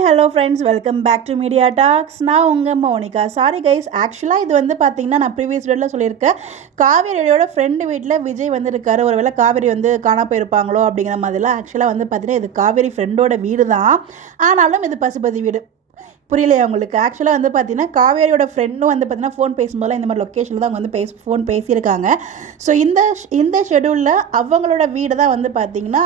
Hi hello friends, welcome back to media talks. நான் உங்கள் Monica. Sorry guys, ஆக்சுவலாக இது வந்து பார்த்தீங்கன்னா நான் ப்ரீவியஸ் வீடியோவில் சொல்லியிருக்கேன். காவேரியோட ஃப்ரெண்டு வீட்டில் விஜய் வந்து இருக்காரு. ஒருவேளை காவேரி வந்து காணா போயிருப்பாங்களோ அப்படிங்கிற மாதிரிலாம். ஆக்சுவலாக வந்து பார்த்தீங்கன்னா இது காவேரி ஃப்ரெண்டோட வீடு தான். ஆனாலும் இது பசுபதி வீடு. புரியலையா உங்களுக்கு? ஆக்சுவலாக வந்து பார்த்தீங்கன்னா காவேரியோட ஃப்ரெண்டும் வந்து பார்த்தீங்கன்னா ஃபோன் பேசும்போதெல்லாம் இந்த மாதிரி லொக்கேஷனில் தான் அவங்க வந்து ஃபோன் பேசியிருக்காங்க. ஸோ இந்த ஷெடியூலில் அவங்களோட வீடு தான் வந்து பார்த்திங்கன்னா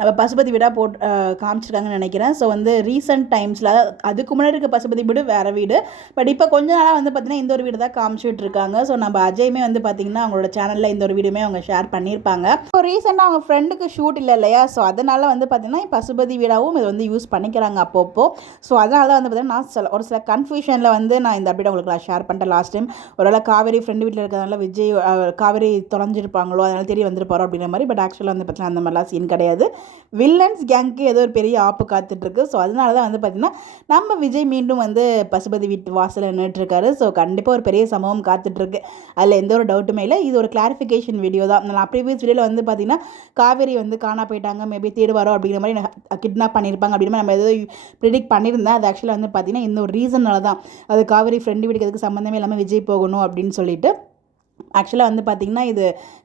நம்ம பசுபதி வீடாக காமிச்சிருக்காங்கன்னு நினைக்கிறேன். ஸோ வந்து ரீசெண்ட் டைம்ஸில் அதுக்கு முன்னாடி இருக்க பசுபதி வீடு வேறு வீடு. பட் இப்போ கொஞ்ச நாளாக வந்து பார்த்திங்கன்னா இந்த ஒரு வீடு தான் காமிச்சிட்டு இருக்காங்க. ஸோ நம்ம அஜய்மே வந்து பார்த்திங்கன்னா அவங்களோட சேனலில் இந்த ஒரு வீடியோமே அவங்க ஷேர் பண்ணியிருப்பாங்க. ஸோ ரீசெண்டாக அவங்க ஃப்ரெண்டுக்கு ஷூட் இல்லை இல்லையா? ஸோ அதனால் வந்து பார்த்திங்கன்னா பசுபதி வீடாகவும் இது வந்து யூஸ் பண்ணிக்கிறாங்க அப்பப்போ. ஸோ அதனால தான் வந்து பார்த்திங்கன்னா ஒரு சில கன்ஃபியூஷனில் வந்து நான் இந்த அப்டேட் உங்களுக்கு நான் ஷேர் பண்ணிட்டேன் லாஸ்ட் டைம். ஒருவேளை காவேரி ஃப்ரெண்டு வீட்டில் இருக்கிறதுனால விஜய் காவேரி தொலைஞ்சிருப்பாங்களோ, அதனால தெரிய வந்திருப்பாரோ அப்படிங்கிற மாதிரி. பட் ஆக்சுவலாக வந்து பார்த்தீங்கன்னா அந்த மாதிரிலாம் சீன் கிடையாது. வில்லன்ஸ் கேங்க்கு ஏதோ ஒரு பெரிய ஆப்பு காத்துட்ருக்கு. ஸோ அதனால தான் வந்து பார்த்திங்கன்னா நம்ம விஜய் மீண்டும் வந்து பசுபதி வீட்டு வாசலில் நின்றுட்டுருக்காரு. ஸோ கண்டிப்பாக ஒரு பெரிய சம்பவம் காத்துட்ருக்கு. அதில் எந்த ஒரு டவுட்டுமே இல்லை. இது ஒரு கிளாரிஃபிகேஷன் வீடியோ தான். நான் ப்ரீவியஸ் வீடியோவில் வந்து பார்த்திங்கன்னா காவேரி வந்து காணா போயிட்டாங்க, மேபி தேடுவாரோ அப்படிங்கிற மாதிரி கிட்னாப் பண்ணியிருப்பாங்க அப்படின்னு நம்ம ஏதோ ப்ரிடிக்ட் பண்ணியிருந்தேன். அது ஆக்சுவலாக வந்து பார்த்திங்கன்னா இந்த ஒரு ரீசனால தான். அது காவேரி ஃப்ரெண்டு வீட்டுக்கு அதுக்கு சம்மந்தமே இல்லாமல் விஜய் போகணும் அப்படின்னு சொல்லிட்டு. ஆக்சுவலாக வந்து பார்த்திங்கன்னா இது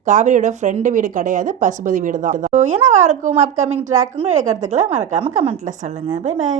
காவேரியோட ஃப்ரெண்டு வீடு கிடையாது, பசுபதி வீடு தான். ஸோ என்னவா இருக்கும் அப்கமிங் ட்ராக்குங்களுடைய கருத்துக்களை மறக்காமல் கமெண்ட்டில் சொல்லுங்கள். Bye by.